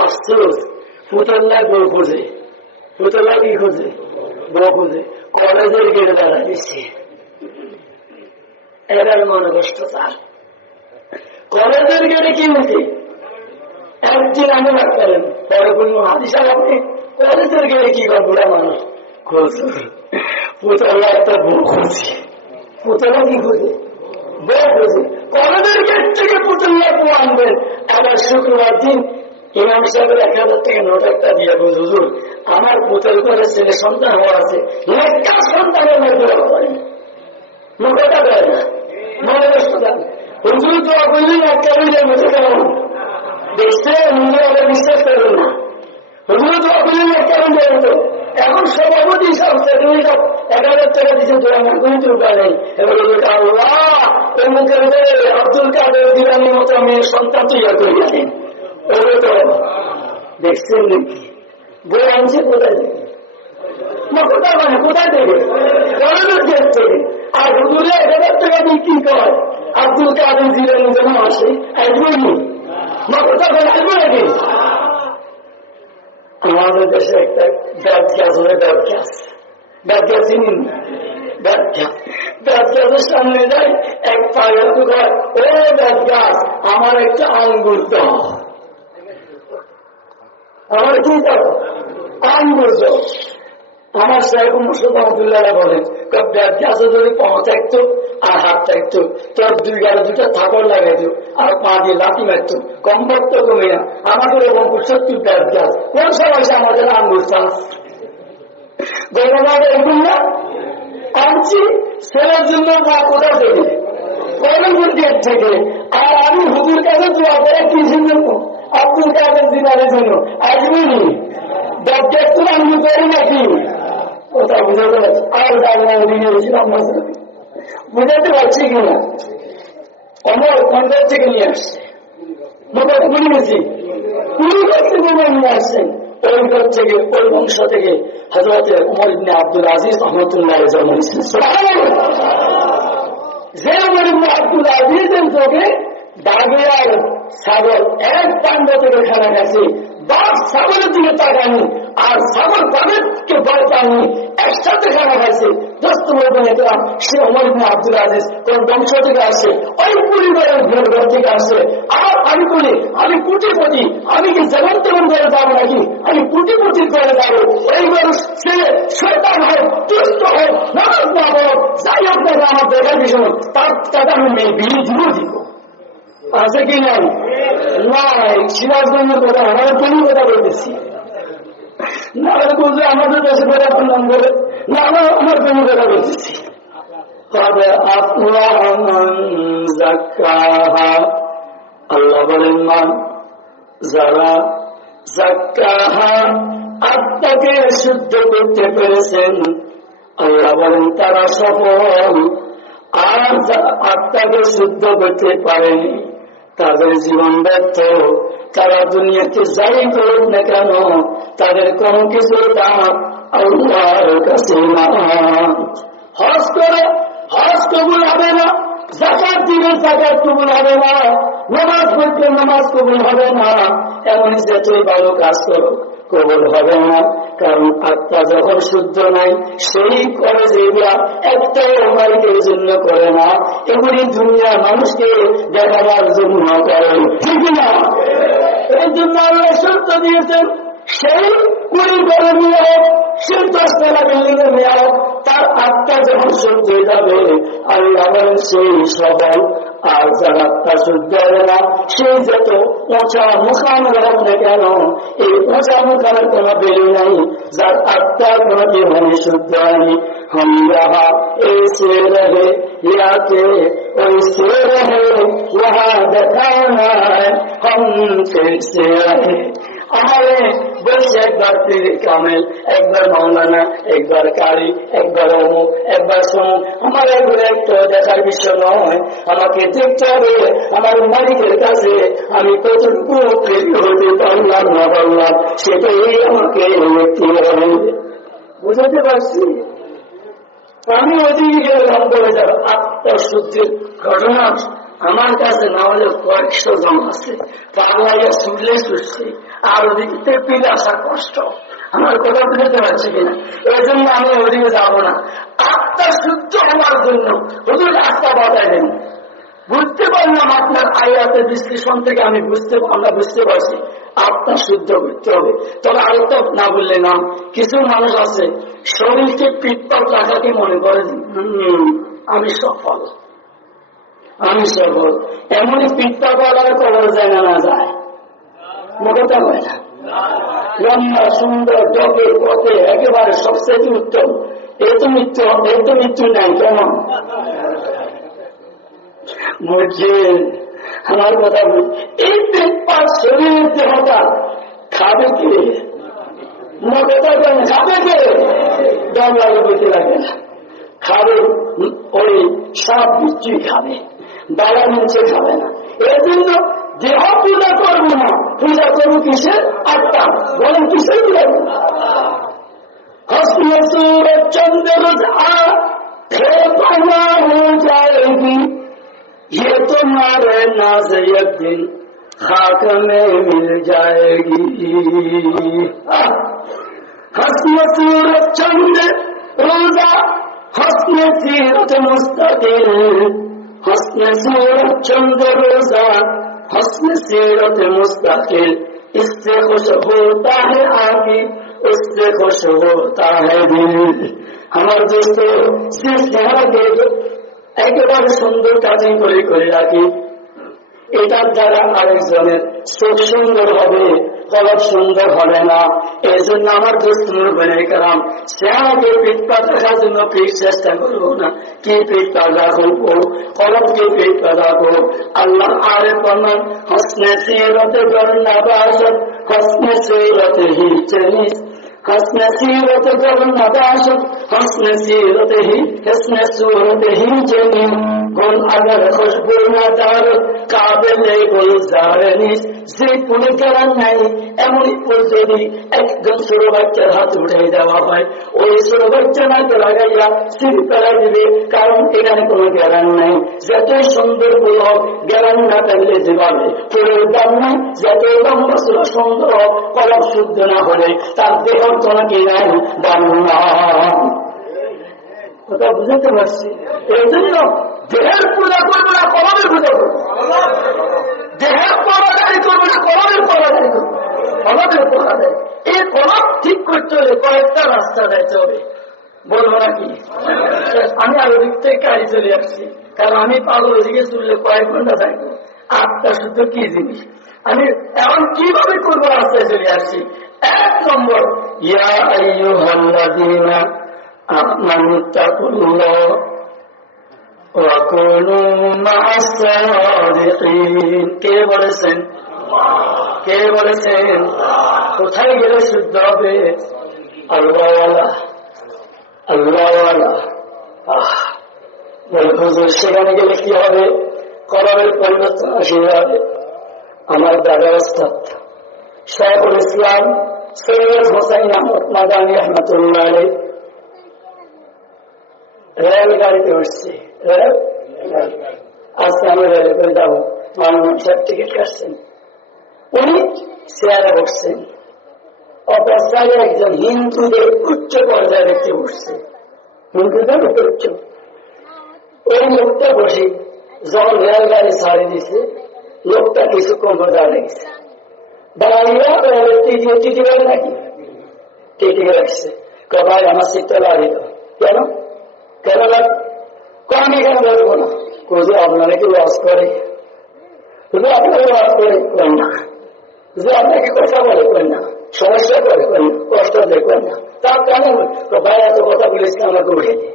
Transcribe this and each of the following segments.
আফসোস পুতল্লায় বউ খোঁজে, পুতল্লা কি খোঁজে? বউ খোঁজে। কলেজের গেটে দাঁড়ায় দিচ্ছে, এবার মনে কষ্ট তার। কলেজের গেটে কি হয়েছে? একদিন আমি রাখতেন পরে কোনো হাদিস আপনি কলেজের গেটে কি কর? বুড়া মানুষ খোঁজ পুতল্লা একটা বউ খোঁজে। পুতলা কি খোঁজে? বউ খোঁজে। কলেজের গেট থেকে পুতল্লা বউ আনবেন। আবার শুক্রবার দিন ইমাম সাহেবের 1000 টাকা নোট একটা দিয়ে বলুন, হুজুর আমার পুতের করে ছেলে সন্তান হওয়া আছে, একটা সন্তানের মধ্যে করেন মুখটা দেয় না, মনে কষ্ট দেন। হুজুর তো বললেন একটা বুঝে কেমন দেখছে, নিজে আবার বিশ্বাস করবেন না। হুজুর তো বললেন একটা বুঝে হতো। এখন সভাপতি সব 1000 টাকা দিচ্ছে, তো আমার কোনো উপায় নেই। এবার আল্লাহ ওই মুখের আব্দুল কাদের দিলানির মতো আমি সন্তান তৈরি করে গেলেন। ওগুলো তো দেখছেন নাকি? বই আনছে কোথায় থেকে? কোথায় মানে কোথায় থেকে? কলেজের গেট থেকে। আর হুজুরে 1000 টাকা দিয়ে কি করে? আব্দুল কাদের জিলানি যেন আসে, আসবেই কোথায় আসবে নাকি? আমাদের দেশে একটা ব্যাট গ্যাস হলে ব্যাট গ্যাস, ব্যাট গ্যাস চিনুন, ব্যাট গ্যাস, ব্যাট গ্যাসের সামনে যায় এক পায়ের দোকান, ও ব্যাট গ্যাস আমার একটা আঙ্গুর দাও, আমার কি দাও? আঙ্গুর দাও। আমার সাহেব মুর্শিদ রহমতুল্লাহ বলেন, ব্যাট গ্যাসে যদি পাও থাকতো আর হাত থাকতো, তোর 2 গালে 2টা থাপড় লাগাইতো আর পা দিয়ে লাঠি মারতো, কমপক্ত কমে না। আমাদের এরকম 70 ব্যাট গ্যাস কোন সময় আমাদের আঙ্গুর চাষ গরমাদের এরকম না আনছি ছেলের জন্য বা কোথা থেকে? কলেজের গেট থেকে। আর আমি হুজুর কাছে দোয়া করে কিসের জন্য? আব্দুল কাদের জিলানির জন্য। আসবেনি ব্যাট গ্যাস তো আঙ্গুর করি নাকি? ওটা বুঝাতে পারছি। আর দিয়েছিলাম বুঝাতে পারছি কিনা? আমার কন্ট্রাক্ট থেকে নিয়ে আসছে, বুঝে গেছি নিয়ে আসছেন। ওই ঘর থেকে, ওই বংশ থেকে হযরতে উমর ইবনে আব্দুল আজিজ রহমাতুল্লাহ জন্ম নিয়েছেন। যে উমর ইবনে আব্দুল আজিজের চোখে দাগিয়ার ছাগল এক প্রান্ত থেকে খানা গেছে, বাঘ ছাগলের দিকে তাকানি আর ছাগল বাঘেরকে ভয় পায়নি, একসাথে খানা খাইছে। দোস্ত বলবেন দেখলাম সে উমর ইবনে আব্দুল আজিজ কোন বংশ থেকে আসছে? ওই পরিবারের ঘর থেকে আসছে। আর আমি বলি আমি কোটিপতি, আমি কি যেমন তেমন করে যাবো নাকি? আমি কোটিপতি করে যাবো। এই মানুষ ছেলে শয়তান হয়, দুষ্ট হয়, নামাজ না হোক, যাই হোক না আমার দেখার বিষয়, তার টাকা আমি বিয়ে দিব আছে কি নাই? নাই। সিরাজগঞ্জের কথা আমাদের কোন কথা বলতেছি না, বলছে আমাদের দেশে কথা নাম বলে না, আমার কোন কথা বলতেছি। আল্লাহ বলেন মান যারা যাক্কাহা আত্মাকে শুদ্ধ করতে পেরেছেন, আল্লাহ বলেন তারা সফল। আর আত্মাকে শুদ্ধ করতে পারেনি তাদের জীবন ব্যর্থ। তারা দুনিয়াতে যাই করুক না কেন তাদের কোন কিছু দাম আল্লাহর কাছে না। হজ করে হজ কবুল হবে না, যাকাত দিলে যাকাত কবুল হবে না, নামাজ পড়লে নামাজ কবুল হবে না, এমন যতই ভালো কাজ করো কবুল হবে না। কারণ আত্মা যখন শুদ্ধ নাই সেই করে যেগুলা একটাও মালিকের জন্য করে না, এগুলি দুনিয়ার মানুষকে দেখাবার জন্য করে, ঠিক না? এই জন্য আল্লাহ শর্ত দিয়েছেন সেই 20 করে নিয়ে হোক, সেই 10 টাকা বিল্ডিং এর নিয়ে হোক, তার আত্মা যখন শুদ্ধ হয়ে যাবে আল্লাহ বলেন সেই সফল। আর যার আত্মা শুদ্ধ হবে না সেই যত উঁচা মুখামের হোক না কেন এই উঁচা মুখামের কোন বেরি নাই। যার আত্মার কোন জীবনে শুদ্ধ হয়নি, हम यहाँ ऐसे रहे या के वैसे रहे वहाँ देखाना है हम कैसे रहे। हमारे বলছে একবার কামেল, একবার মৌলানা, একবার কারি, একবার অমুক, একবার সমুক। আমার এগুলো একটা দেখার বিষয় নয়, আমাকে দেখতে হবে আমার মালিকের কাছে আমি কতটুকু হতে পারলাম না পারলাম, সেটাই আমাকে দেখতে হবে। বুঝতে পারছি? আমি ওদিকে গেলাম বলে যাবো আত্মশুদ্ধির ঘটনা আমার কাছে না হলে কয়েকশো জন আছে, পাগলাইয়া ছুটলে ছুটছে, আর ওদিকে পিলে আসা কষ্ট। আমার কথা বুঝতে পারছি কিনা? এই জন্য আমি ওদিকে যাবো না। আত্মা শুদ্ধ হওয়ার জন্য হুজুর রাস্তা বাতায় দেন। বুঝতে পারলাম আপনার আয়াতের বিশ্লেষণ থেকে আমরা বুঝতে পারছি আত্মা শুদ্ধ করতে হবে। তবে আরেকটা না বললে না, কিছু মানুষ আছে শরীরকে পিটপাট রাখাকে মনে করে আমি সফল, আমি সফল। এমনই পিটপাট রাখার কবর যায় না যায়, মোটা হয় না, লম্বা সুন্দর ডগে পথে একেবারে সবচেয়ে উত্তম। এই তো মৃত্যু নাই কেমন বুঝছেন আমার কথা? বলি এই পেটপাট শরীরের দেহটা খাবে কে? খাবে কে? দম লাগে বলতে লাগে না, খাবে ওই সাপ বিচ্ছুই খাবে, বালা নিচে খাবে না। এর জন্য দেহ পূজা করবো না, পূজা করবো কিসের? আত্মা। বলেন কিসের পূজা? হসনে सूरज चंद रोज आ पना हो जाएगी, ये तुम्हारे नाज एक दिन खाक में मिल जाएगी। हसने सूरज चंद रोजा हसने सीरत मुस्तकिल, हसने सूरज चंद रोजा हसने सीरत मुस्तकिल, इससे खुश होता है आगे उससे खुश होता है दिल। আমার দোস্ত চেহারাকে একেবারে সুন্দর কাজই করে রাখি, এটার দ্বারা আরেকজনের চোখ সুন্দর হবে, কলব সুন্দর হবে না। এই জন্য আমার দোস্ত কালাম চেহারাকে পিটপাট রাখার জন্য চেষ্টা করবো না। কি পিটপাট রাখবো? কলবকে পিটপাট রাখবো। আল্লাহ আরে প্রমাণ হসনে সিরতে গরনা বাসত হসনে সিরতে হি চলিস, हसन सीरत गरना बासत हसन सीरत ही हसन सूरत ही जनी, गुल अगर खुशबू न दारत काबिले गुलजार निस। যে ফুল গেরান নাই এমনই ফুল যদি একদম ছোট বাচ্চার হাত উঠে দেওয়া হয়, ওই ছোট বাচ্চা নাকে লাগাইয়া সিল ফেলা দিবে, কারণ এখানে কোনো গেরান নাই। যতই সুন্দর ফুল হোক গেরান না থাকলে যেভাবে ফুলের দাম নাই, যতই লম্বা ছিল সুন্দর হোক কলব শুদ্ধ না হলে তার দেহর কোনো কি নাই, দাম না। কথা বুঝতে পারছি? এই জন্য দেহের পূজা করবো না, কলবের পূজা করবো। দেহের পরাদারি করবো না, কলবের পরাদারি করবো। কলবের পরাদারি, এই কলব ঠিক করতে হলে কয়েকটা রাস্তা যাইতে হবে, বলবো নাকি? আমি আর ওদিক থেকে গাড়ি চলে আসছি, কারণ আমি পাগল ওদিকে চললে কয়েক ঘন্টা থাকবো। আত্মা শুদ্ধ কি জিনিস আমি এখন কিভাবে করবো রাস্তায় চলে আসছি। 1 নম্বর, ইয়া আইয়ুহাল্লাযীনা আমানু তাকুল্লাহ ওয়া কুনু মা'আস সাদিকিন। কে বলেছেন? কে বলেছেন? কোথায় গেলে শুদ্ধ হবে? আল্লাহওয়ালা, আল্লাহওয়ালা। হুজুর সেখানে গেলে কি হবে? কলবের পরিবর্তন আসে যাবে। আমার দাদা ওস্তাদ শাইখুল ইসলাম সৈয়দ হোসাইন আহমদ মাদানী রহমাতুল্লাহ আলাইহি রেলগাড়িতে উঠছে। আজকে আমি রেলে করে যাবো, মাননীয় সাহেব টিকিট কাটছেন, উনি চেয়ারে বসছেন, অপরসারে একজন হিন্দুদের উচ্চ পর্যায়ে দেখতে বসছে, হিন্দুদের উচ্চ। ওই লোকটা বসে যখন রেলগাড়ি ছাড়ি দিছে, লোকটা কিছুক্ষণ দাঁড়িয়ে গেছে, দাঁড়িয়ে টিটি গেলে নাকি টিটি রাখছে। ভাই আমার সিটটা দাঁড়িয়ে কেন কেন লাগবে? আমি এখানে বলবো না। কোথাও আপনারা কি লস করে? শুধু আপনাকে লস করে করেন না, শুধু আপনাকে কথা বলে করেন না, সমস্যা করে করেন না, কষ্ট দেখবেন না। তার কেন ভাই এত কথা বলেছি আমাকে উঠে দিয়ে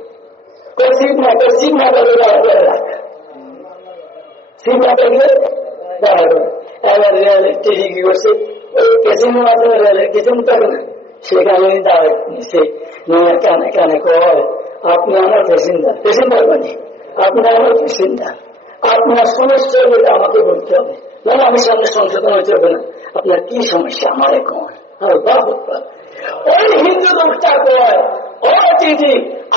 সিট না পেলে দাঁড়া করে রাখ, সিট না পেলে দাঁড়া করে। এবার রেলের টিটি কি করছে, ওই পেছনের মাধ্যমে রেলের পেছন থাকে না, সেখানে দাঁড়ায় নিচ্ছে, নিয়ে কানে কানে কয় আপনি আমার পেশেন্টার বানি, আপনি আমার পেশেন্টার, আপনার সমস্যা যেটা আমাকে বলতে হবে, মানে আমি সামনে সংশোধন হতে হবে না। আপনার কি সমস্যা আমার এখন? ওই হিন্দু লোকটা কয় অতীতে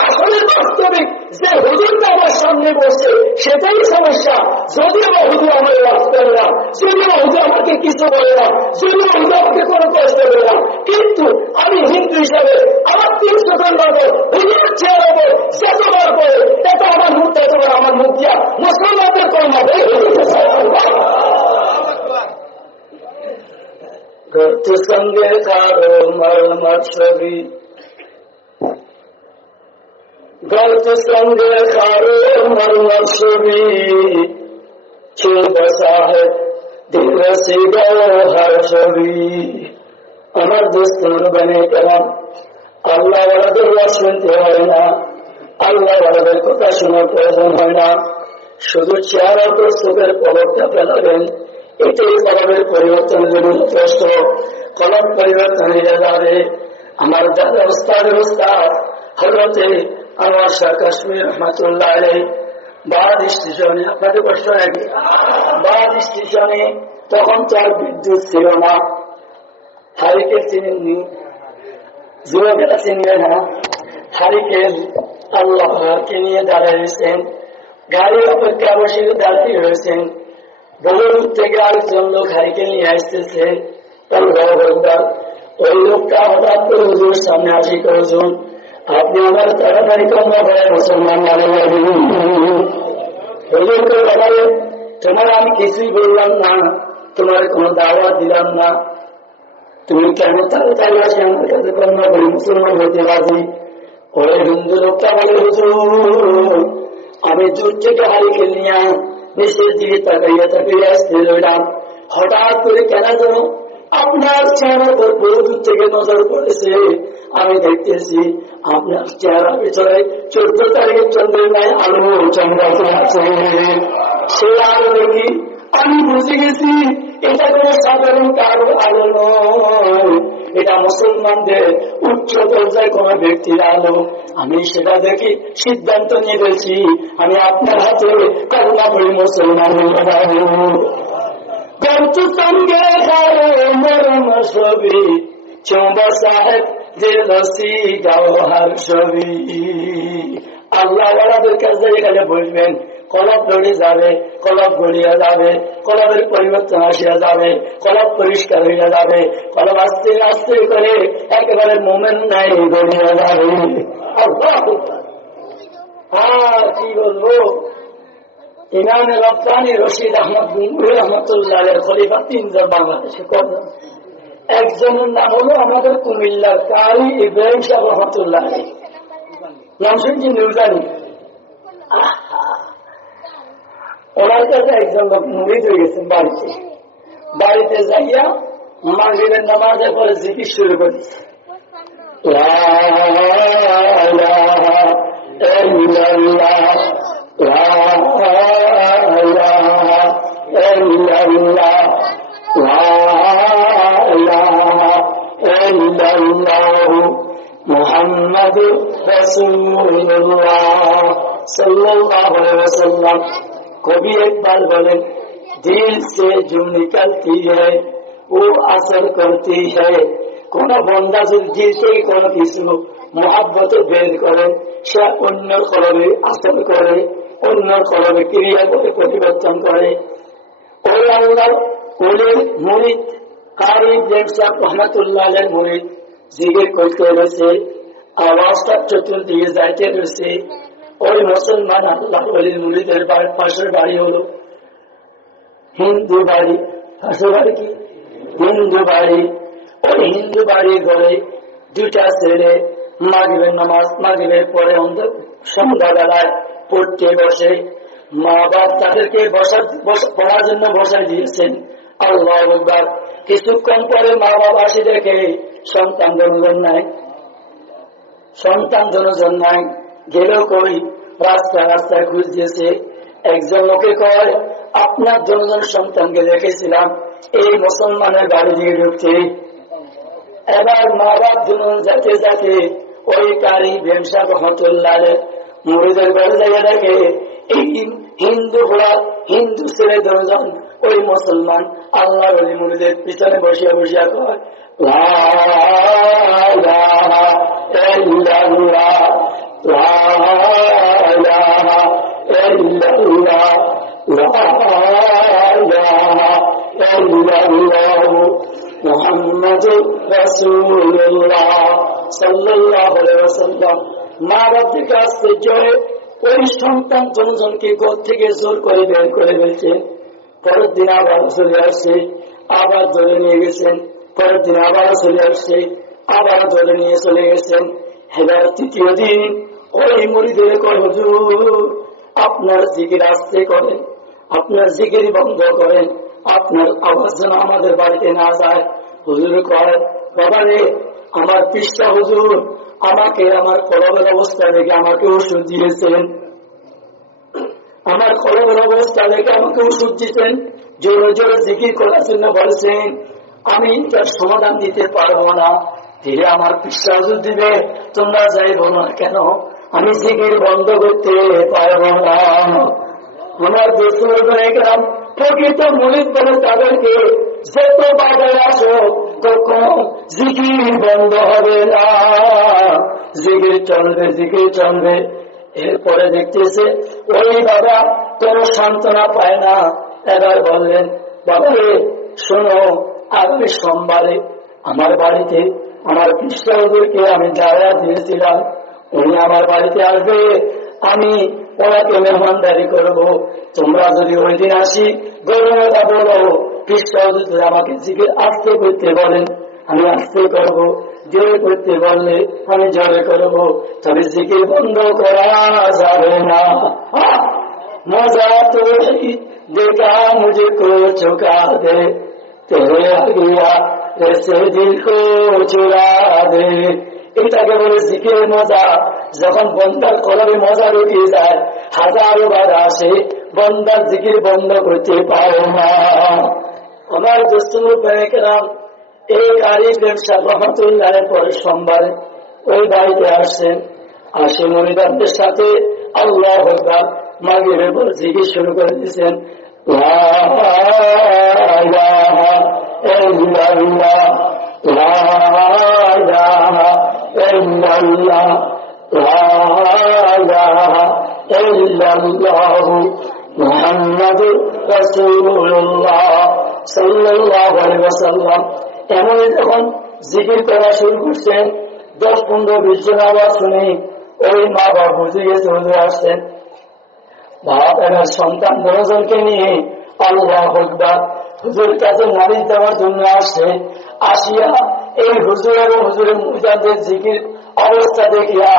আসলে বাস্তবিক যে হুজুরটা আমার সামনে বসছে সেটাই সমস্যা। যদিও বা হুজুর আমার লাভ করে না, যদিও হুজুর আমাকে কিছু বলে না, যদিও হুজুর আমাকে কোনো কষ্ট করে না, কিন্তু আমি হিন্দু হিসাবে আমার 300 জন পাবো, হুজুর চেয়ার হবো, যতবার করে এটা আমার মুখ, ততবার আমার মুখ দিয়া মুসলমানদের কর্ম গর্ত সঙ্গে কারো মরমত ছবি, গর্ত সঙ্গে কারো মরমত ছবি, চুল বসা है दिल से हर ছবি। আমার দোস্ত বনে কেমন আল্লাহ ওয়ালাদের ওয়াজ শুনতে হয় না, আল্লাহ ওয়ালাদের কথা শোনার প্রয়োজন হয় না, শুধু চেহারা তো চোখের পলকটা ফেলাবেন, এটাই কলমের পরিবর্তনের জন্য যথেষ্ট। কলম পরিবর্তন হয়ে যাবে। আমার দাদা ওস্তাদের ওস্তাদ হযরতে আনোয়ার শাহ কাশ্মীর রহমাতুল্লাহ আলাইহি বাদ স্টেশনে, আপনাদের কষ্ট নাকি? বাদ স্টেশনে তখন তো আর বিদ্যুৎ ছিল না, হারিকেল চিনেননি, যুবকেরা চিনবে না, হারিকেল আল্লাহকে নিয়ে দাঁড়িয়েছেন, গাড়ি অপেক্ষা বসে দাঁড়িয়ে রয়েছেন, বহুদূর থেকে আরেকজন লোক হারিকেল নিয়ে আসতেছে। ওই লোকটা হঠাৎ করে হুজুর সামনে আসি হুজুর আপনি আমার তাড়াতাড়ি কমা করে মুসলমান মানে হুজুরকে বলে তোমার আমি কিছুই বললাম না, তোমার কোনো দাওয়াত দিলাম না, তুমি কেন তাড়াতাড়ি আসে আমার কাছে কন্যা বলি মুসলমান হতে রাজি? ওই হিন্দু লোকটা বলে হুজুর আমি দূর থেকে হারিকেল নিয়ে নিচের দিকে তাকাইয়া তাকিয়ে আসতে রইলাম, হঠাৎ করে কেন যেন আপনার চেহারার উপর বহু দূর থেকে নজর পড়েছে, আমি দেখতেছি আপনার চেহারা ভিতরে 14 তারিখের চন্দ্রের নাই আলো চন্দ্র আছে। সে আলো দেখি আমি বুঝে গেছি এটা কোনো সাধারণ কারো আলো নয়, এটা মুসলমানদের উচ্চ পর্যায়ে কোন ব্যক্তির আলো। আমি সেটা দেখি সিদ্ধান্ত নিয়ে ফেলছি আমি আপনার হাতে করুণা করি মুসলমান গর্ত সঙ্গে ছবি চৌবা সাহেব দিলসি গাওহার ছবি। আল্লাহ ওয়ালাদের কাছে এখানে বলবেন কলব লড়ে যাবে, কলব গড়িয়া যাবে, কলবের পরিবর্তন আসিয়া যাবে, কলব পরিষ্কার হইয়া যাবে, কলব আস্তে আস্তে করে একেবারে মোমেন নাই গড়িয়া যাবে। আর কি বলবো, ইমাম রব্বানী রশিদ আহমদ গঙ্গুহি রহমতুল্লাহ খলিফা 3 জন বাংলাদেশে করলেন। একজনের নাম হলো আমাদের কুমিল্লার কারি ইব্রাহিম সাহেব রহমতুল্লাহ, নাম শুনছি নিউজানি। ওনার কাছে একজন লোক মুরিদ হয়ে গেছেন বাড়িতে, বাড়িতে যাইয়া মাগরিবের নামাজের পরে জিকির শুরু করেছে, মুহাম্মাদু রাসূলুল্লাহ সাল্লাল্লাহু আলাইহি ওয়াসাল্লাম। कभी एक बार बोले दिल से जो निकलती है वो असर करती है। কোন বন্দা যদি দিল থেকে কোন কিছু মহাব্বত বের করে সে অন্যের কলবে আসর করে, অন্যের কলবে ক্রিয়া করে পরিবর্তন করে। ওই আল্লাহ ওলির মুরিদ কারি ইবনে সাহেব রহমাতুল্লাহ আলাইহির মুরিদ জিকির করতে রয়েছে, আওয়াজটা চতুর্দিকে যাইতে রয়েছে। ওই মুসলমান আল্লাহ ওলির মুরিদের পাশের বাড়ি হলো হিন্দু বাড়ি, পাশের বাড়ি কি হিন্দু বাড়ি। ওই হিন্দু বাড়ির ঘরে 2টা ছেলে মাগরিবের নামাজ মাগরিবের পরে সন্ধ্যাবেলায় পড়তে বসে। মা বাপ তাদেরকে পড়ার জন্য বসাই দিয়েছেন। আল্লাহু আকবার। কিছুক্ষণ পরে মা বাপ আসি দেখে সন্তান জন্ম নাই, সন্তান জন্ম নাই। গেল কই, রাস্তায় রাস্তায় খুঁজ দিয়েছে। একজন লোকে কয় আপনার জনজন সন্তানকে দেখেছিলাম এই মুসলমানের বাড়ি দিয়ে ঢুকতে। এবার মা বাপ দুজন যেতে যেতে ওই কারি বেমসা রহমতুল্লাহ মুরিদের বাড়ি যাইয়া দেখে এই হিন্দু ঘোড়া হিন্দু ছেলে দুজন ওই মুসলমান আল্লাহ ওলি মুরিদের পিছনে বসিয়া বসিয়া কয় লা ইলাহা ইল্লাল্লাহ মুহাম্মাদুর রাসূলুল্লাহ সাল্লাল্লাহু আলাইহি ওয়াসাল্লাম। মা বাপ থেকে আশ্চর্য হয়ে ওই সন্তান জনজনকে ঘর থেকে জোর করে বের করে ফেলছে। পরের দিন আবার চলে আসছে, আবার ধরে নিয়ে গেছেন। পরের দিন আবার চলে আসছে, আবার ধরে নিয়ে চলে গেছেন। এবার তৃতীয় দিন ওই মুরিদের কয়, হুজুর আপনার জিকির আস্তে করেন, আপনার জিকির বন্ধ করেন, আপনার আওয়াজ যেন আমাদের বাড়িতে না যায়। হুজুর কয়, বাবা রে, আমার পৃষ্ঠা হুজুর আমাকে আমার কলমের অবস্থা দেখে আমাকে ওষুধ দিয়েছেন, আমার কলমের অবস্থা দেখে আমাকে ওষুধ দিতেন, জোরে জোরে জিকির করার জন্য বলেছেন। আমি তার সমাধান দিতে পারবো না, ধীরে আমার পৃষ্ঠা হুজুর দিবে, তোমরা যাই বলো না কেন আমি জিকির বন্ধ করতে পারবো না। আমার দেশের প্রকৃত মুরিদ বলে তাদেরকে যত বাজারে আসো তখন জিকির বন্ধ হবে না, জিকির চলবে, জিকির চলবে। এরপরে দেখতেছে ওই বাবা কোন সান্ত্বনা পায় না। এবার বললেন, বাবা রে শোনো, আগামী সোমবারে আমার বাড়িতে আমার পৃষ্ঠা হুজুরকে আমি দাওয়াত দিয়েছিলাম, উনি আমার বাড়িতে আসবে, আমি ওনাকে মেহমানদারি করব। তোমরা যদি ওই দিন আসি গৌরবতা বলো, পৃষ্ঠা হুজুর আমাকে জিকির আস্তে করতে বলেন, আমি আস্তে করব, জোরে করতে বললে আমি জোরে করব, তবে জিকির বন্ধ করা যাবে না। মজা তো দেখা মুঝে কো চুকা দে, তেরে আগিয়া এসে দিল কো চুরা দে। এটাকে বলে জিকিরের মজা। যখন বন্দার কলবে মজা রুকিয়ে যায়, হাজারো বার আসে, বন্দার জিকির বন্ধ করতে পারে না। আমার দোস্তুল ভাইয়েরাম, এই আরিফ ব্যবসা রহমতুল্লাহের পরে সোমবারে ওই বাড়িতে আসছেন। আসে মুরিদানদের সাথে আল্লাহু আকবার মাগরিবের পর জিকির শুরু করে দিয়েছেন। লা ইলাহা ইল্লাল্লাহ, লা ইলাহা ইল্লাল্লাহ, লা ইলাহা ইল্লাল্লাহ, মুহাম্মাদুর রাসূলুল্লাহ সাল্লাল্লাহু আলাইহি ওয়াসাল্লাম। এমনই যখন জিকির করা শুরু করছেন, 10-15-20 জন আওয়াজ শুনে ওই মা বাবা বুঝে গেছে হুজুর আসছেন। বাপ এবার সন্তান 10 জনকে নিয়ে আল্লাহু আকবার হুজুর কাছে নালিশ দেওয়ার জন্য আসছে। আসিয়া এই হুজুর এবং হুজুরের মুজাদের জিকির অবস্থা দেখিয়া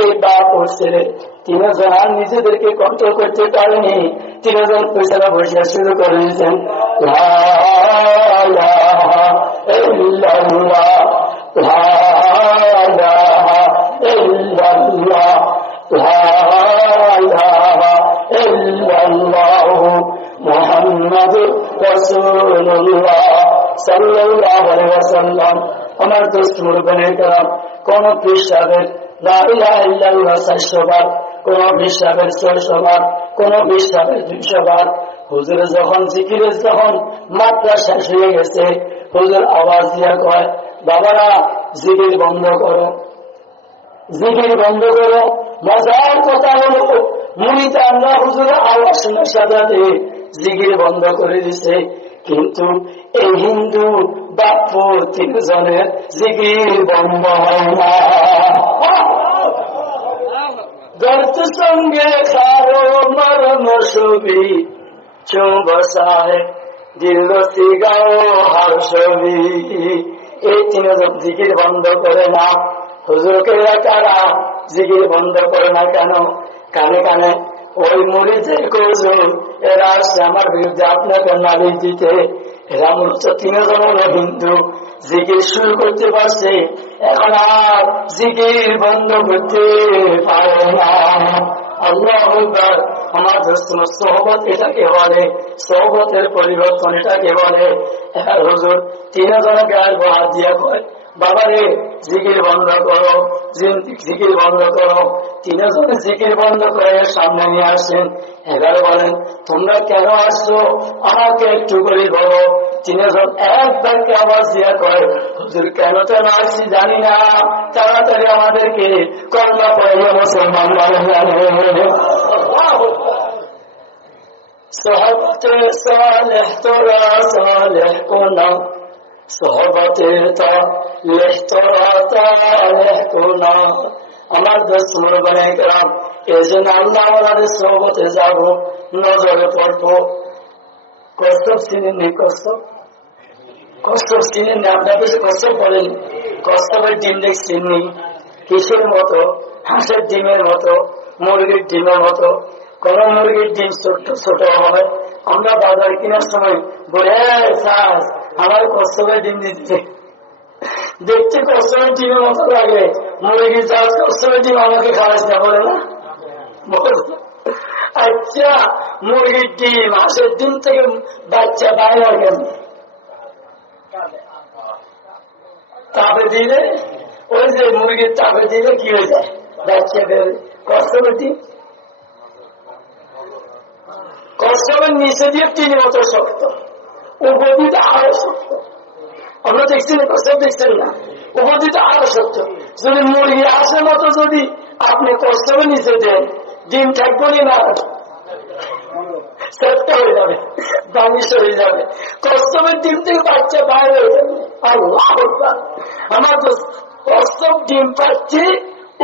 এই বাপ ও ছেলে 3 জন আর নিজেদেরকে কন্ট্রোল করতে পারেনি। 3 জন পয়সা বসিয়া শুরু করে দিয়েছেন, লা ইলাহা ইল্লাল্লাহ, লা ইলাহা ইল্লাল্লাহ, লা ইলাহা ইল্লাল্লাহ, মুহাম্মাদুর রাসূলুল্লাহ সাল্লাল্লাহু আলাইহি ওয়াসাল্লাম। আমার দোস্ত মুরব্বিরা, কোন পেশাবের লা ইলাহা ইল্লাল্লাহ 400 বার, কোন পেশাবের 600 বার, কোন পেশাবের 200 বার। হুজুর যখন জিকিরের যখন মাত্রা শেষ হয়ে গেছে, হুজুর আওয়াজ দিয়া কয়, বাবারা জিকির বন্ধ করো, জিকির বন্ধ করো। মজার কথা হলো মুরিদ আল্লাহ হুজুরের আওয়াজ শোনার সাথে জিকির বন্ধ করে দিছে, কিন্তু এই হিন্দু বাপ্পু 3 জনের জিকির বন্ধ হয় না। দর্দ সঙ্গে খারো মরম ছবি চৌবসা है দিল সিগাও হার ছবি। এই 3 জন জিকির বন্ধ করে না। হুজুরকে কারা জিকির বন্ধ করে না কেন? কানে কানে ওই মুরিদের হুজুর এরা আসছে আমার বিরুদ্ধে আপনাকে নালিশ দিতে। এরা মূলত 3 জন হলো হিন্দু, জিকির শুরু করতে পারছে, এখন আর জিকির বন্ধ করতে পারে না। আল্লাহু আকবার। আমার সোহবত এটাকে বলে, সোহবতের পরিবর্তন এটাকে বলে। হুজুর 3 জনকে আসবো হাত দিয়া কয়, বাবা রে জিকির বন্ধ করো, জিকির বন্ধ করো। 3 জনে জিকির বন্ধ করে সামনে নিয়ে আসেন। এবার বলেন, তোমরা কেন আসছো আমাকে একটু করে বলো। 3 জন একবারকে আওয়াজ দিয়া কয়, হুজুর কেন তো আসছি জানি না, তাড়াতাড়ি আমাদেরকে কল্লা পড়ে মুসলমান সাহাবাতে সালেহ তোরা সালেহ কোনা সোহবতের তা লেখতরা লেখনা। আমার দোস্ত মুরব্বানে কেরাম, এই জন্য আল্লাহ আমাদের সোহবতে যাব, নজরে পড়বো। কস্তব চিনেননি? কস্তব চিনেননি? আপনার কাছে কস্তব বলেন? কস্তবের ডিম দেখছেননি? কিসের মতো? হাঁসের ডিমের মতো, মুরগির ডিমের মতো। কোন মুরগির ডিম ছোট ছোট হয়, আমরা বাজার কেনার সময় বলে আমার কস্তবের ডিম দিচ্ছে, দেখতে কস্তবের ডিমের মতো লাগে। মুরগির চাষ কস্তবের ডিম আমাকে খাওয়াইছে না, বলে না? আচ্ছা, মুরগির ডিম হাঁসের ডিম থেকে বাচ্চা বাইরে হয় কেন? তাপে দিলে, ওই যে মুরগির তাপে দিলে কি হয়ে যায়? বাচ্চা বেরোয়। কস্তবের ডিম, কস্তবের নিচে দিয়ে তিনি মতো শক্ত, উপর দিতে আরো শক্ত। আমরা দেখছি না? কস্তব দেখছেন না? উপর দিতে আরো শক্ত। যদি মুরগি হাঁসের মতো যদি আপনি কস্তবের নিচে দেন, ডিম থাকবে না, সেটটা হয়ে যাবে, বানিশ হয়ে যাবে। কস্তবের ডিম থেকে বাচ্চা বাইরে হয়ে যাবে। আল্লাহ আকবার। আমার তো কস্তব ডিম পাচ্ছি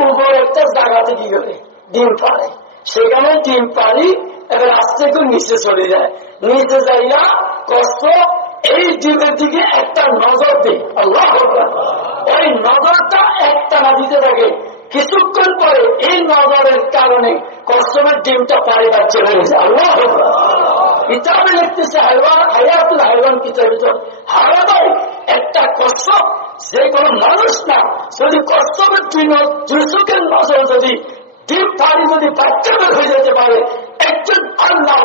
উপর একটা জায়গাতে কি করে ডিম পারে, সেখানে ডিম পারি এবার আস্তে করে নিচে চলে যায়। নিচে যাইয়া কস্তব এই ডিমের দিকে একটা নজর দেয়। আল্লাহ আকবার। ওই নজরটা একটা না দিতে থাকে, কিছুক্ষণ পরে এই নজরের কারণে কস্তবের ডিমটা পাড়ি বাচ্চা হয়ে যায়। আল্লাহ আকবার। কিতাবে লিখতেছে হায়াতুল হাইওয়ান কিতাবে হারাবাই একটা কস্তব, যে কোনো মানুষ না, যদি কস্তবের দুচোখের নজর যদি ডিম পাড়ি যদি বাচ্চা বের হয়ে যেতে পারে, একজন আল্লাহ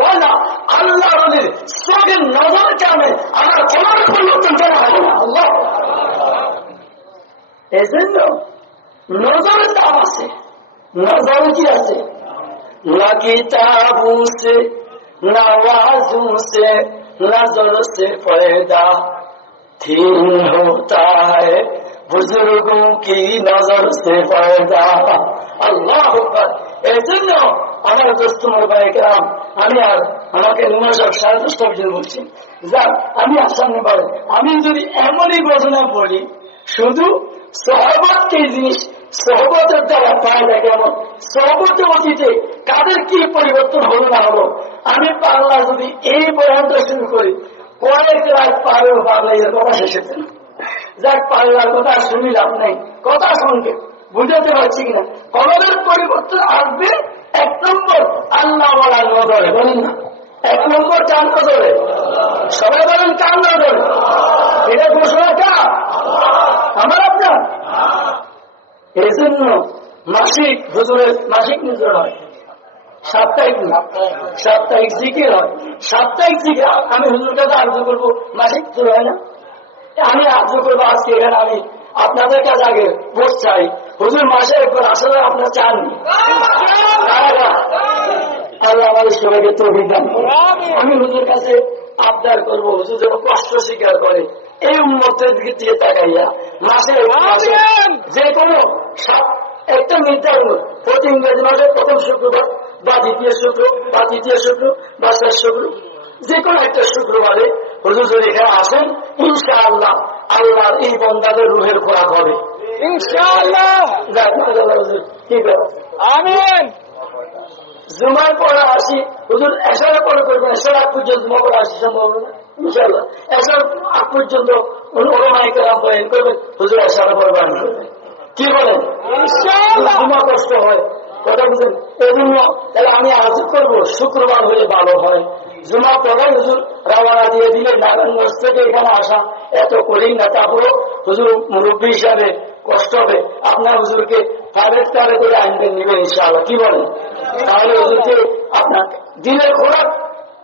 আল্লাহ চোখের নজরের কারণে আমার কোন পরিবর্তন করা হবে না। আল্লাহ, এই জন্য নজরের দাম আছে। নজর কি আছে? না কিতাবু সে না ওয়াজু সে नजर से पैदा दीन होता है, बुजुर्गों की नजर से पैदा। আল্লাহ আকবার। এই জন্য আমার দোস্ত মুরব্বায়ে কেরাম, আমি আর আমাকে নিমাসক 10:30 পর্যন্ত বলছি, যাক আমি আর সামনে বলেন, আমি যদি এমনই ঘটনা বলি, শুধু সহবতকে জিনিস সহবতের দ্বারা পাওয়া যায়, কেমন সহবতে অতীতে কাদের কি পরিবর্তন হলো না হলো, আমি পাগলা যদি এই বয়ানটা শুরু করি, কয়েক রাত পারেও পাগলা এর কথা শেষ হচ্ছে না। যাক, পাগলার কথা শুনি লাভ নেই, কথা শুনকে বুঝাতে পারছি কিনা। কলমের পরিবর্তন আসবে। 1 নম্বর আল্লাহ বলার নজরে, বলেন না? 1 নম্বর কান নজরে, সবাই বলেন কান নজরে। এটা ঘোষণা কার? আমার আপনার। এই জন্য মাসিক হুজুরের মাসিক নজর হয়, সাপ্তাহিক জিকির হয়। সাপ্তাহিক জিকির আমি হুজুর কাছে আর্য করবো, মাসিক তো হয় না। আমি আর্য করবো আজকে এখানে, আমি আপনাদের কাছে আগে ভোট চাই। হুজুর মাসে একবার আসলে আপনার চাননি, আল্লাহ আমাদের সবাইকে তৌফিক দান করুন। আমি হুজুর কাছে আবদার করবো, হুজুর যেন কষ্ট স্বীকার করে এই উম্মতের দিকে দিয়ে তাকাইয়া মাসে যে কোনো একটা নির্ধারণ, প্রতি ইংরেজি মাসের প্রথম শুক্রবার বা দ্বিতীয় শুক্র বা তৃতীয় শুক্র বা শেষ শুক্র, যে কোনো একটা শুক্রবারে হুজুর যদি এখানে আসেন, ইনশাআল্লাহ আল্লাহর এই বন্দাদের রুহের খোরাক হবে ইনশাআল্লাহ। ঠিক আছে, আমিন। জুমার পরে আসি, হুজুর এসার পরে করবেন, এসার আগ পর্যন্ত জুমা করে আসি সম্ভব না ইনশাআল্লাহ। এসার আগ পর্যন্ত ওলামায়ে কেরাম বয়ান করবেন, হুজুর এসার পরে বয়ান করবেন। কি বলেন? জুমা কষ্ট হয়, কথা বুঝেন। এই জন্য তাহলে আমি আজ করবো শুক্রবার হলে ভালো হয়। জুমা পরে হুজুর রাওয়ানা দিয়ে দিলে নারায়ণগঞ্জ থেকে এখানে আসা এত করেই না, তারপরে হুজুর মুরব্বী হিসাবে কষ্ট হবে। আপনার হুজুরকে প্রাইভেট কারে করে আনবেন, নিবেন ইনশাআল্লাহ। কি বলেন? তাহলে হুজুরকে আপনার দিনের খোরাক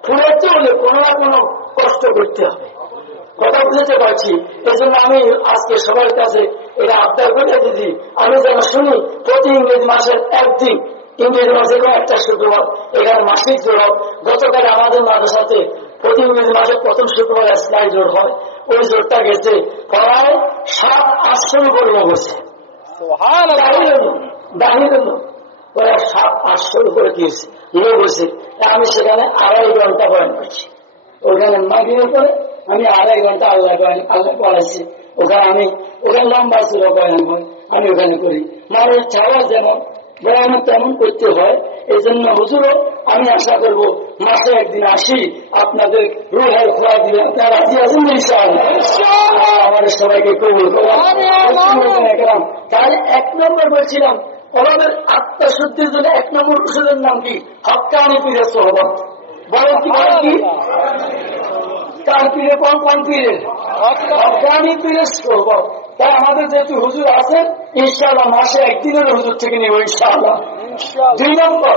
ফুরাইতে হলে কোনো না কোনো কষ্ট করতে হবে, কথা বুঝতে পারছি। এই জন্য আমি আজকে সবার কাছে এটা আবদার করে দিদি, আমি যেন শুনি প্রতি ইংরেজি মাসের একদিন, ইংরেজি মাসে কোনো একটা শুক্রবার এখানে মাসিক জোর হোক। গতকাল আমাদের মাদ্রাসাতে প্রতি ইংরেজি মাসের প্রথম শুক্রবার ইসলাই জোর হয়, ওই জোরটা গেছে প্রায় 700-800 উপর লোক হচ্ছে, বাহিরের লোক প্রায় 700-800 উপরে গিয়েছে লোক হয়েছে। আমি সেখানে 2.5 ঘন্টা বয়ান করছি, ওইখানে মাগরিবের পরে আমি 2.5 ঘন্টা আল্লাহ পড়াইছি, ওখানে লম্বা ছিল বয়ান হয়, আমি ওখানে করি। মানুষ চাওয়া যেমন বয়ান তেমন করতে হয়। এই জন্য হুজুরও আমি আশা করব মাসে একদিন আসি, আপনাদের রুহের খোয়া দিলে আপনারা রাজি আছেন ইনশাআল্লাহ? আমাদের সবাইকে কবুল করুন। তাহলে 1 নম্বর বলছিলাম, ওনাদের আত্মশুদ্ধির জন্য 1 নম্বর ওষুধের নাম কি? হক্কানি পীরের সোহবত। বলো কি বলো কি? কার পীরে? কোন পীরের? হক্কানি পীরের সোহবত। তাই আমাদের যেহেতু হুজুর আছেন, ইনশাআল্লাহ মাসে একদিনের হুজুর থেকে নিব ইনশাআল্লাহ। 2 নম্বর,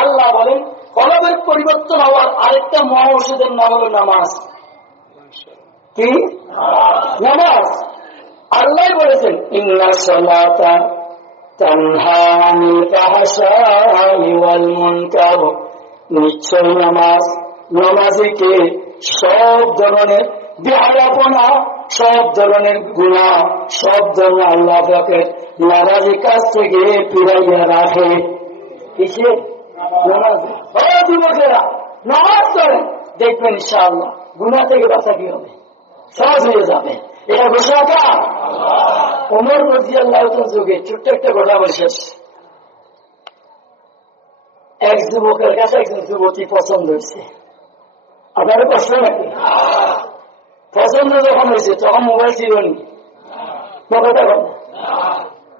আল্লাহ বলেন কলবের পরিবর্তন হওয়ার আরেকটা মহা ওষুধের নাম হলো নামাজ। কি? নামাজ। আল্লাহ বলেছেন ইন্না সালাতা তানহা আনিল ফাহশাই ওয়াল মুনকার, নিশ্চয় নামাজীকে সব ধরনের বেহায়াপনা, সব ধরনের গুনাহ, সব ধরনের আল্লাহ পাকের নারাজির কাছ থেকে ফিরাইয়া রাখে। কিসে? নামাজ। যুবকেরা নামাজ পড়েন, দেখবেন ইনশাআল্লাহ গুনাহ থেকে বাঁচা কি হবে, সহজ হয়ে যাবে। এটা ঘোষণা কার? ওমর রাদিয়াল্লাহু তাআলার যুগে। ছোট্ট একটা কথা বলছে, এক যুবকের কাছে একজন যুবতী পছন্দ হয়েছে। আপনারা প্রশ্ন নাকি? পছন্দ যখন হয়েছে তখন মোবাইল ছিল না,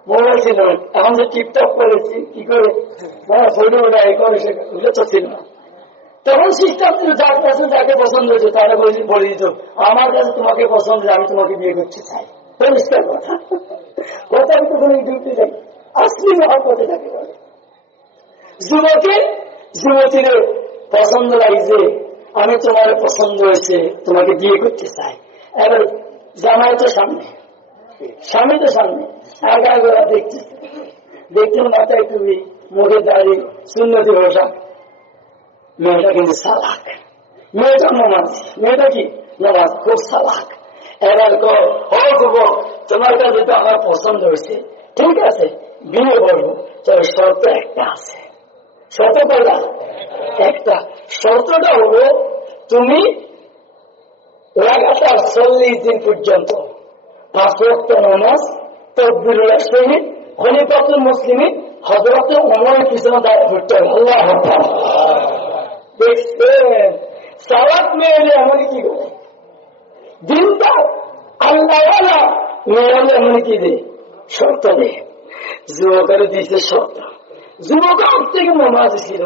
মোবাইল ছিল না। এখন যে টিকটক করেছি কি করে ফটো করে সেগুলো তো ছিল না। তখন সিস্টেম ছিল যার কাছে যাকে পছন্দ হয়েছে তারা বলে দিত আমার কাছে তোমাকে পছন্দ, আমি তোমাকে বিয়ে করতে চাই। পরিষ্কার কথা, কথা আমি তখন ডিউটি যাই, আসলে আমার পথে থাকে বলে যুবতীর পছন্দ লাগছে, আমি তোমার পছন্দ হয়েছে, তোমাকে বিয়ে করতে চাই। এবার জামাই তো সামনে, স্বামী তো সামনে, আগায় গোড়া দেখতে মাথায় তুমি, মুখে দাঁড়িয়ে, সুন্নতি পোশাক। মেয়েটা কিন্তু চালাক, মেয়েটা নামাজ, মেয়েটা কি নামাজ, খুব চালাক। এবার যুবক তোমার কাছে তো আমার পছন্দ হয়েছে, ঠিক আছে বিয়ে করবো, তবে শর্ত একটা আছে। শর্ত কয়টা? একটা। শর্তটা হলো তুমি লাগাতার 40 দিন পর্যন্ত 5 ওয়াক্ত নামাজ তাকবীরুল ইহরাম খলিফাতুল মুসলিমিন হযরত ওমরের পিছনে দাঁড়িয়ে পড়তে হবে। আল্লাহু আকবার। দেখছেন সালাত মেয়েরা এমন কি করে, দিনদার আল্লাহওয়ালা মেয়েরা এমন কি দেয়, শর্ত দেয়। যুবকের দিচ্ছে শর্ত। যুবক আগ থেকে নামাজ ছিল,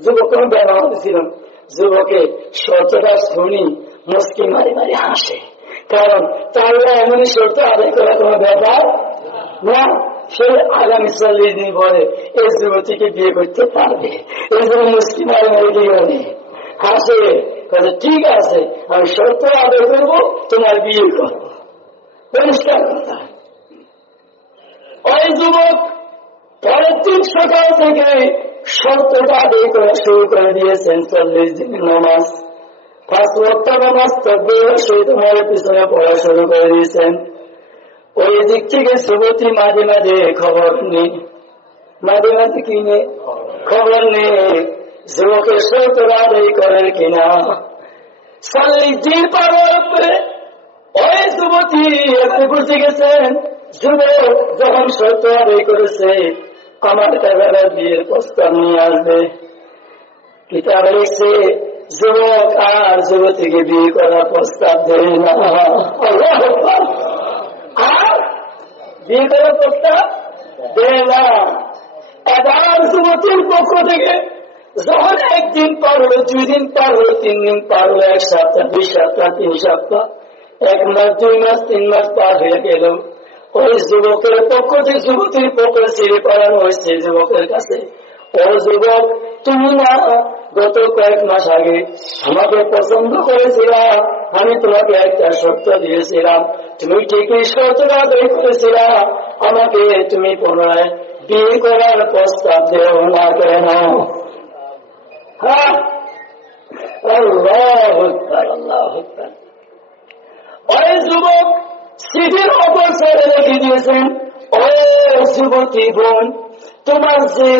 যুবকের বেনামাজ ছিল। যুবকে শর্তটা শুনি মুস্কি মারি মারি হাসে, কারণ তাহলে এমনই শর্ত আদায় করা তোমার ব্যাপার না। সে আগামী 40 দিন পরে এই যুবতীকে বিয়ে করতে পারবে। এই জন্য মুস্কি মারি মারি কি করে হাসে, ঠিক আছে আমি শর্ত আদায় করবো, তোমার বিয়ে করবো। পরিষ্কার কথা। ওই যুবক পরের দিন সকাল থেকে শর্তটা আদায় করা শুরু করে দিয়েছেন। 40 দিনের নামাজ, 5 ওয়াক্ত নামাজ তাকবীরের সহিত তোমার পিছনে পড়া শুরু করে দিয়েছেন। ওই দিক থেকে যুবতী মাঝে মাঝে খবর নেই, মাঝে মাঝে কিনে খবর নেই যুবকের শর্তটা আদায় করেন কিনা। 40 দিন পার পরে ওই যুবতী এখানে বুঝে গেছেন যুবক যখন শর্ত আদায় করেছে আমার টাকাটা বিয়ের প্রস্তাব নিয়ে আসবে। কিতাবে লিখছে যুবক আর যুবতীকে বিয়ে করার প্রস্তাব দেয় না, আর বিয়ে করার প্রস্তাব দেয় না। এবার যুবতীর পক্ষ থেকে যখন 1 দিন পার হলো, 2 দিন পার হলো, 3 দিন পার হলো, 1 সপ্তাহ, 2 সপ্তাহ, 3 সপ্তাহ, 1 মাস, 2 মাস, 3 মাস পার হয়ে গেল। ওই যুবকের পক্ষ থেকে যুবতীর পক্ষে ছেড়ে পালানো হয়েছে যুবকের কাছে। ও যুবক, তুমি না গত কয়েক মাস আগে আমাকে পছন্দ করেছিলাম, আমি তোমাকে একটা শর্ত দিয়েছিলাম, তুমি ঠিকই শর্তটা আদায় করেছিলাম, আমাকে তুমি পুনরায় বিয়ে করার প্রস্তাব দেও না কেন? আল্লাহু আকবার, আল্লাহু আকবার। ওই যুবক সিটির অপর ছেড়ে রেখে দিয়েছেন। ও যুবতী বোন, তোমার যে